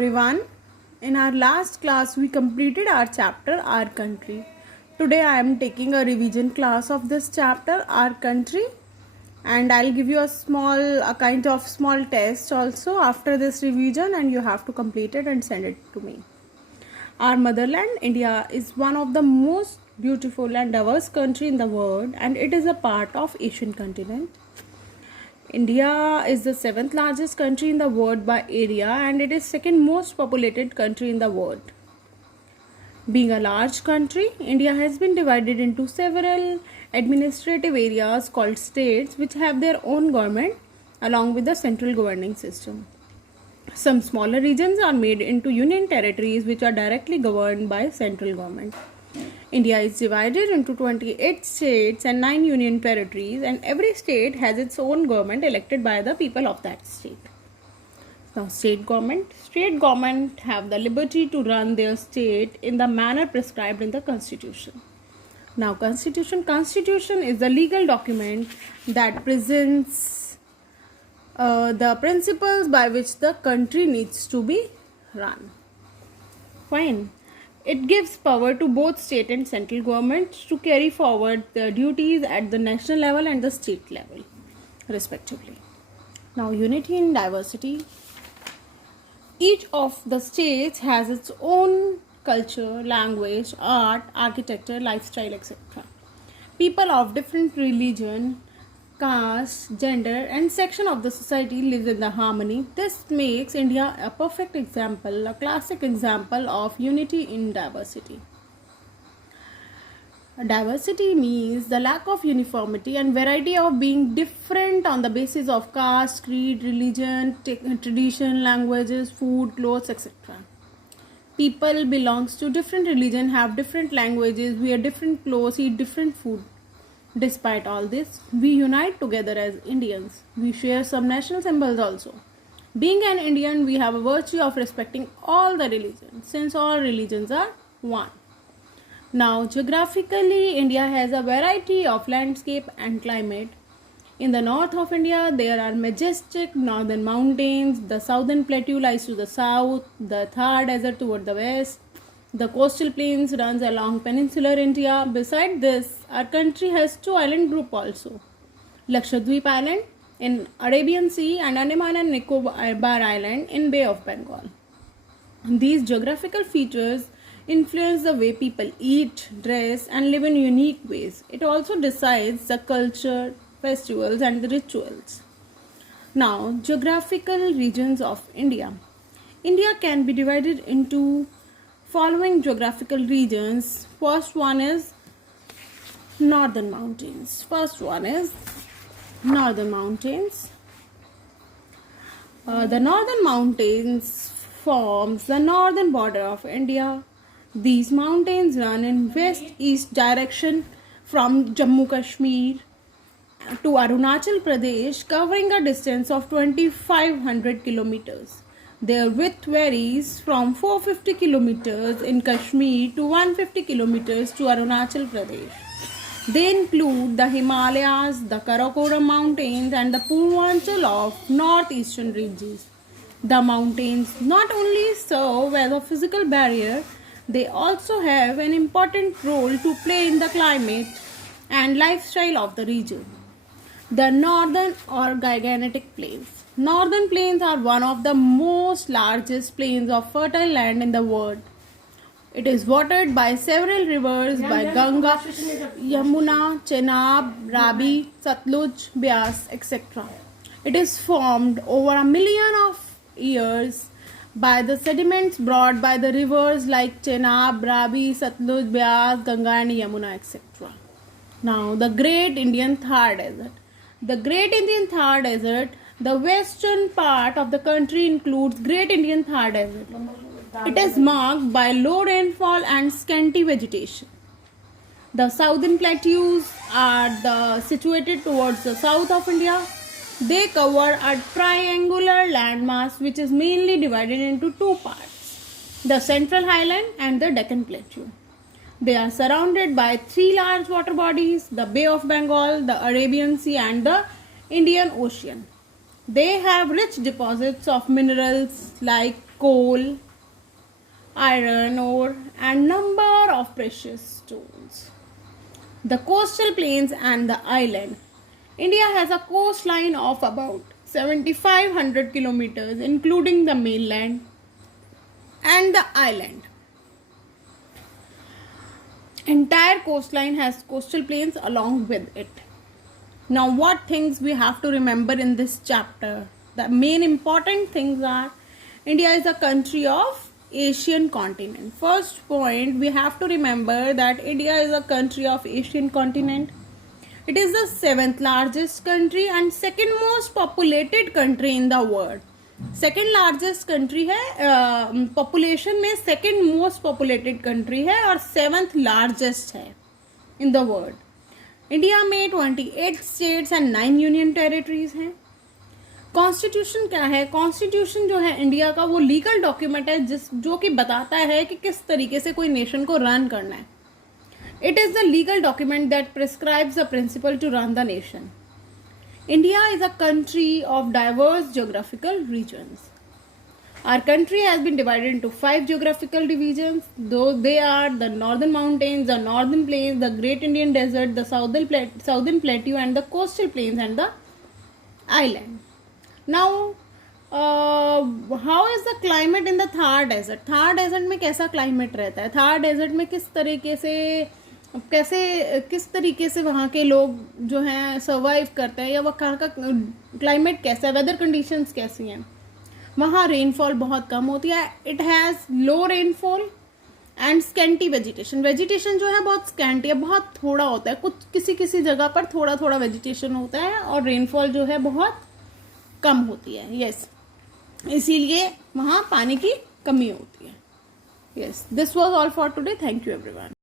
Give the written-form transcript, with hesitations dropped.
everyone. In our last class, we completed our chapter, Our Country. Today, I am taking a revision class of this chapter, Our Country, and I'll give you a kind of small test also after this revision, and you have to complete it and send it to me. Our motherland, India, is one of the most beautiful and diverse country in the world, and it is a part of Asian continent. India is the seventh largest country in the world by area, and it is second most populated country in the world. Being a large country, India has been divided into several administrative areas called states, which have their own government along with the central governing system. Some smaller regions are made into union territories which are directly governed by central government. India is divided into 28 states and 9 union territories, and every state has its own government elected by the people of that state. Now, state government have the liberty to run their state in the manner prescribed in the constitution. Now, constitution is the legal document that presents the principles by which the country needs to be run. Fine. It gives power to both state and central governments to carry forward their duties at the national level and the state level, respectively. Now, unity in diversity. Each of the states has its own culture, language, art, architecture, lifestyle, etc. People of different religion, caste, gender, and section of the society live in the harmony. This makes India a perfect example, a classic example of unity in diversity. Diversity means the lack of uniformity and variety of being different on the basis of caste, creed, religion, tradition, languages, food, clothes, etc. People belongs to different religion, have different languages, wear different clothes, eat different food. Despite all this, we unite together as Indians. We share some national symbols also. Being an Indian, we have a virtue of respecting all the religions, since all religions are one. Now, geographically, India has a variety of landscape and climate. In the north of India, there are majestic northern mountains. The southern plateau lies to the south, the Thar Desert toward the west. The coastal plains runs along peninsular India. Beside this, our country has two island group also. Lakshadweep Island in Arabian Sea and Andaman and Nicobar Island in Bay of Bengal. These geographical features influence the way people eat, dress, and live in unique ways. It also decides the culture, festivals, and the rituals. Now, geographical regions of India. India can be divided into following geographical regions. First one is northern mountains. The northern mountains forms the northern border of India. These mountains run in west-east direction from Jammu Kashmir to Arunachal Pradesh, covering a distance of 2500 kilometers. Their width varies from 450 kilometers in Kashmir to 150 kilometers to Arunachal Pradesh. They include the Himalayas, the Karakoram Mountains, and the Purvanchal of northeastern regions. The mountains not only serve as a physical barrier, they also have an important role to play in the climate and lifestyle of the region. The northern or Gangetic Plains. Northern plains are one of the most largest plains of fertile land in the world. It is watered by several rivers by Ganga, Yamuna, Chenab, Ravi, Satluj, Beas, etc. It is formed over a million of years by the sediments brought by the rivers like Chenab, Ravi, Satluj, Beas, Ganga and Yamuna, etc. Now, the Great Indian Thar Desert. The Great Indian Thar Desert, the western part of the country, includes Great Indian Thar Desert. It is marked by low rainfall and scanty vegetation. The southern plateaus are situated towards the south of India. They cover a triangular landmass which is mainly divided into two parts, the Central Highland and the Deccan Plateau. They are surrounded by three large water bodies, the Bay of Bengal, the Arabian Sea and the Indian Ocean. They have rich deposits of minerals like coal, iron ore, and number of precious stones. The coastal plains and the island. India has a coastline of about 7,500 kilometers, including the mainland and the island. Entire coastline has coastal plains along with it. Now, what things we have to remember in this chapter? The main important things are India is a country of Asian continent. First point, we have to remember that India is a country of Asian continent. It is the 7th largest country and second most populated country in the world. Second largest country है, population में second most populated country है और 7th largest है in the world. India में 28 states and 9 union territories हैं। Constitution क्या है? Constitution जो है इंडिया का वो लीगल डॉक्यूमेंट है जो कि बताता है कि किस तरीके से कोई नेशन को रन करना है। It is the legal document that prescribes the principle to run the nation. India is a country of diverse geographical regions. Our country has been divided into 5 geographical divisions, though they are the northern mountains, the northern plains, the Great Indian Desert, the southern plateau, and the coastal plains and the island. Now, how is the climate in the Thar Desert? Thar Desert में कैसा climate रहता है? Thar Desert में किस तरीके से वहाँ के लोग जो हैं सर्वाइव करते हैं, या वहाँ का क्लाइमेट कैसा है, वेदर कंडीशंस कैसी हैं? वहाँ रेनफॉल बहुत कम होती है। It has low rainfall and scanty vegetation. Vegetation जो है बहुत स्कैंटी है, बहुत थोड़ा होता है, कुछ किसी जगह पर थोड़ा थोड़ा वेजिटेशन होता है और रेनफॉल जो है बहुत कम होती है। यस, इसीलिए वहाँ पानी की कमी होती है। Yes, this was all for today. Thank you everyone.